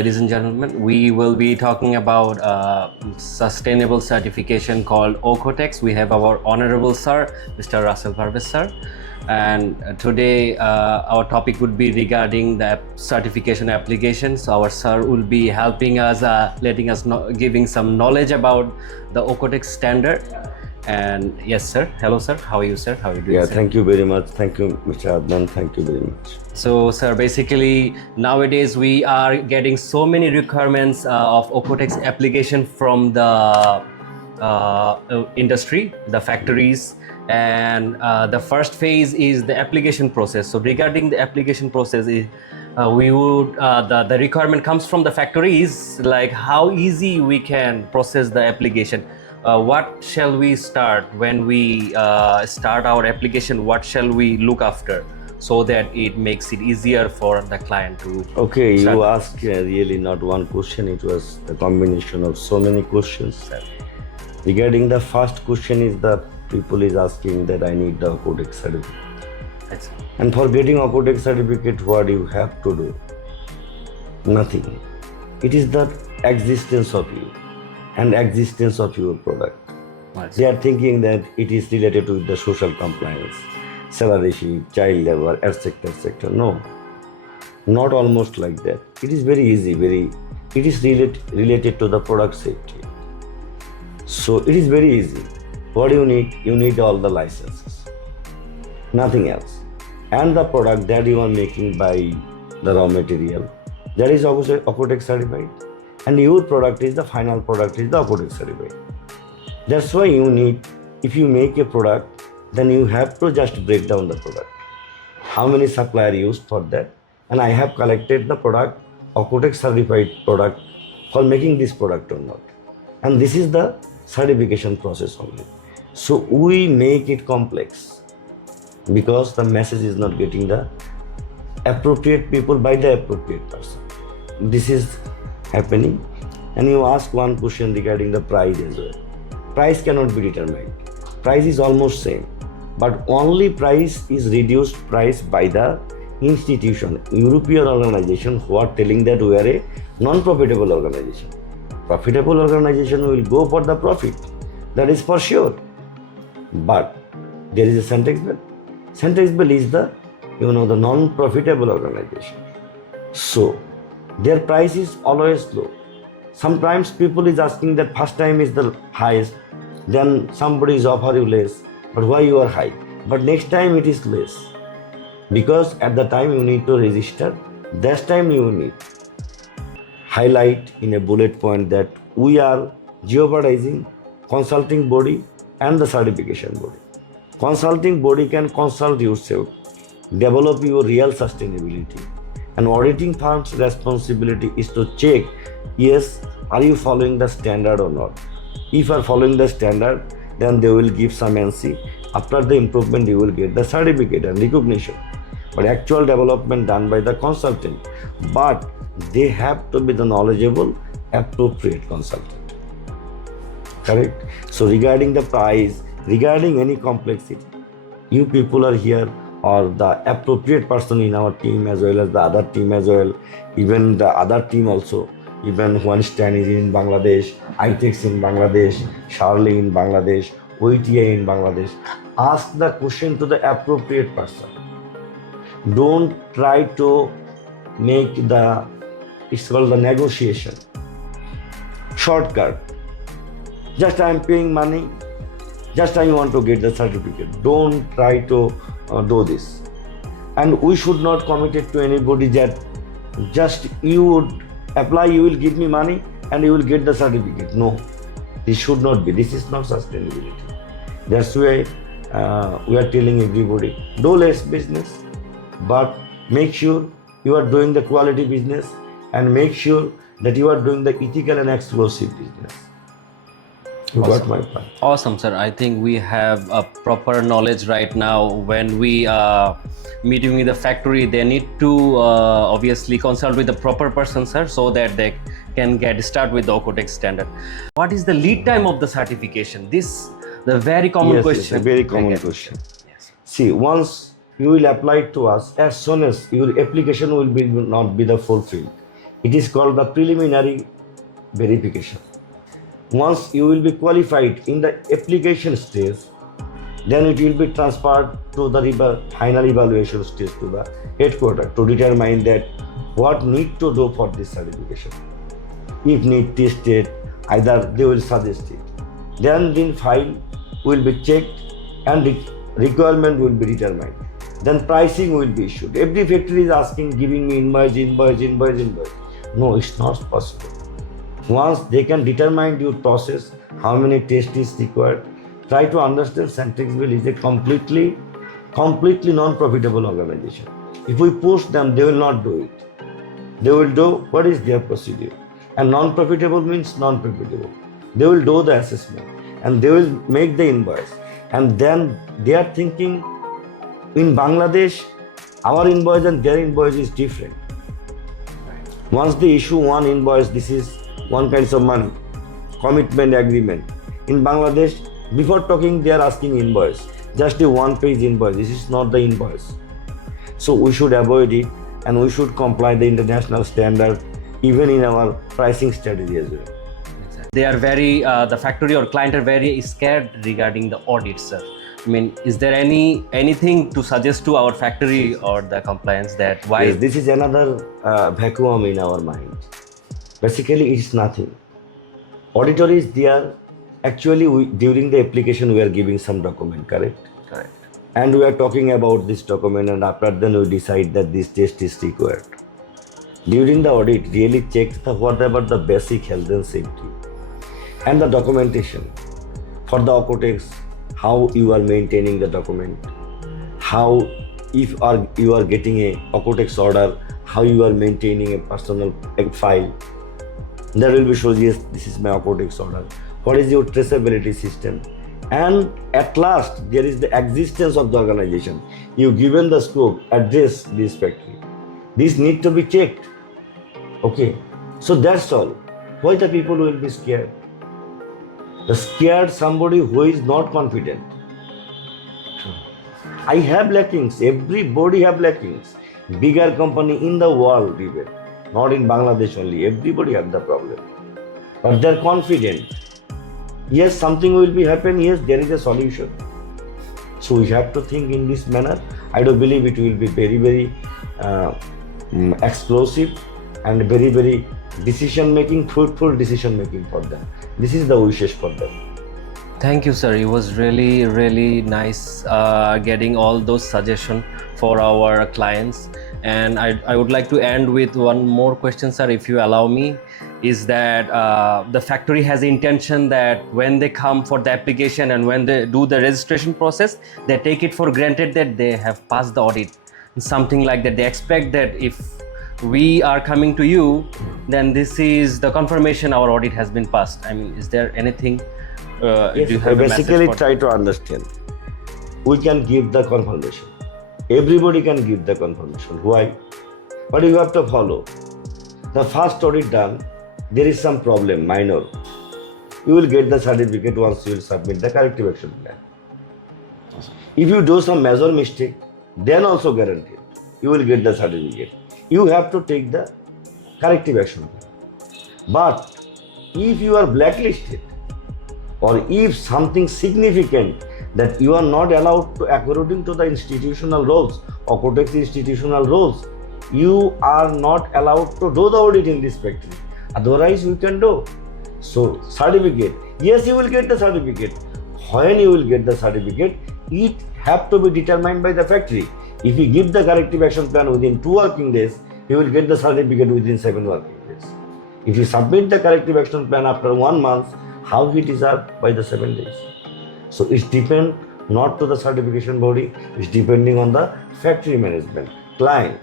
ladies and gentlemen. We will be talking about sustainable certification called OEKO-TEX. We have our honorable sir, Mr. Russell Parvez sir. And today our topic would be regarding the certification application. So our sir will be helping us, letting us know, giving some knowledge about the OEKO-TEX standard. And yes, sir. Hello, sir. How are you, sir? How are you doing? Yeah, sir? thank you very much. Thank you, Mr. Adnan. Thank you very much. So, sir, basically nowadays we are getting so many requirements of OEKO-TEX application from the industry, the factories, and the first phase is the application process. So, regarding the application process, we would the requirement comes from the factories, like how easy we can process the application. What shall we start when we start our application? What shall we look after so that it makes it easier for the client to Okay, start? you asked really not one question, it was a combination of so many questions. Regarding the first question is the people is asking that I need the OEKO-TEX certificate. That's it. And for getting OEKO-TEX certificate, what you have to do? Nothing. It is the existence of you and existence of your product. Right. They are thinking that it is related to the social compliance, salary sheet, child labor, etc., etc. No, not almost like that. It is very easy. It is related to the product safety. So it is very easy. What do you need? You need all the licenses, nothing else, and the product that you are making by the raw material, that is also OEKO-TEX certified. And your product is the final product is the OEKO-TEX certified. That's why you need, if you make a product, then you have to just break down the product. How many supplier used for that? And I have collected the product, OEKO-TEX certified product for making this product or not. And this is the certification process only. So we make it complex because the message is not getting the appropriate people by the appropriate person. This is happening. And you ask one question regarding the price as well. Price cannot be determined. Price is almost same, but only price is reduced price by the institution, European organization, who are telling that we are a non-profitable organization. Profitable organization will go for the profit, that is for sure. But there is a syntax bill. Syntax bill is the the non-profitable organization. So their price is always low. Sometimes people is asking that first time is the highest, then somebody is offer you less, but why you are high? But next time it is less. Because at the time you need to register, that time you need highlight in a bullet point that we are jeopardizing consulting body and the certification body. Consulting body can consult yourself, develop your real sustainability. And auditing firm's responsibility is to check, yes, are you following the standard or not? If you are following the standard, then they will give some NC. After the improvement, you will get the certificate and recognition. But actual development done by the consultant. But they have to be the knowledgeable, appropriate consultant. Correct? So regarding the price, regarding any complexity, you people are here, or the appropriate person in our team as well as the other team as well, even the other team also, even one stand is in Bangladesh, ITEX in Bangladesh, Charlie in Bangladesh, OETA in Bangladesh. Ask the question to the appropriate person. Don't try to make it's called the negotiation. Shortcut. Just I am paying money, just I want to get the certificate. Don't try to do this. And we should not commit it to anybody that just you would apply, you will give me money and you will get the certificate. No, this should not be. This is not sustainability. That's why we are telling everybody, do less business, but make sure you are doing the quality business and make sure that you are doing the ethical and exclusive business. You got my point. Awesome, sir. I think we have a proper knowledge right now. When we are meeting with the factory, they need to obviously consult with the proper person, sir, so that they can get start with the OEKO-TEX standard. What is the lead time of the certification? This the very common question. Yes, a very common question. Yes. See, once you will apply it to us, as soon as your application will be not be the fulfilled, It is called the preliminary verification. Once you will be qualified in the application stage, then it will be transferred to the final evaluation stage to the headquarters to determine that what need to do for this certification. If need tested, either they will suggest it. Then the file will be checked and the requirement will be determined. Then pricing will be issued. Every factory is asking, giving me invoice. No, it's not possible. Once they can determine your process, how many tests is required, try to understand Centrixville is a completely non-profitable organization. If we push them, they will not do it. They will do what is their procedure. And non-profitable means non-profitable. They will do the assessment and they will make the invoice. And then they are thinking, in Bangladesh, our invoice and their invoice is different. Once they issue one invoice, this is one kind of money, commitment agreement. In Bangladesh, before talking, they are asking invoice, just a one-page invoice. This is not the invoice. So we should avoid it and we should comply the international standard even in our pricing strategy as well. They are very, the factory or client are very scared regarding the audit, sir. I mean, is there anything to suggest to our factory or the compliance that why? Yes, this is another vacuum in our mind. Basically, it's nothing. Auditor is there. Actually, during the application, we are giving some document, correct? Correct. And we are talking about this document, and after then we decide that this test is required. During the audit, really check what about the basic health and safety and the documentation for the OEKO-TEX, how you are maintaining the document, how if you are getting a OEKO-TEX order, how you are maintaining a personal file. That will be shows, yes, this is my OEKO-TEX order. What is your traceability system? And at last, there is the existence of the organization. You given the scope, address this factory. This need to be checked. Okay, so that's all. Why the people will be scared? The scared somebody who is not confident. I have lackings. Everybody have lackings. Bigger company in the world even, not in Bangladesh only. Everybody have the problem, but they're confident. Yes, something will be happen. Yes, there is a solution. So we have to think in this manner. I do believe it will be very explosive and very fruitful decision making for them. This is the wishes for them. Thank you, sir. It was really nice getting all those suggestions for our clients. And I would like to end with one more question, sir, if you allow me. Is that the factory has intention that when they come for the application and when they do the registration process, they take it for granted that they have passed the audit. Something like that. They expect that if we are coming to you, then this is the confirmation our audit has been passed. I mean, is there anything? Yes, do you have basically try to understand. We can give the confirmation. Everybody can give the confirmation. Why? But you have to follow. The first audit done, there is some problem, minor. You will get the certificate once you will submit the corrective action plan. If you do some major mistake, then also guaranteed, you will get the certificate. You have to take the corrective action plan. But if you are blacklisted, or if something significant that you are not allowed to according to the institutional rules, OEKO-TEX institutional rules, you are not allowed to do the audit in this factory. Otherwise, you can do. So, certificate. Yes, you will get the certificate. When you will get the certificate, it have to be determined by the factory. If you give the corrective action plan within 2 working days, you will get the certificate within 7 working days. If you submit the corrective action plan after 1 month, how it is up by the 7 days. So it's depend not to the certification body, it's depending on the factory management, client.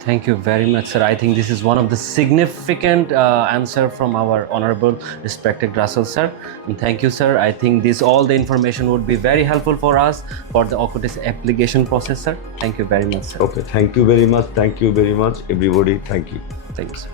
Thank you very much, sir. I think this is one of the significant answer from our honorable, respected Russell, sir. And thank you, sir. I think all the information would be very helpful for us for the OEKO-TEX application process, sir. Thank you very much, sir. Okay, thank you very much. Thank you very much, everybody. Thank you. Thank you, sir.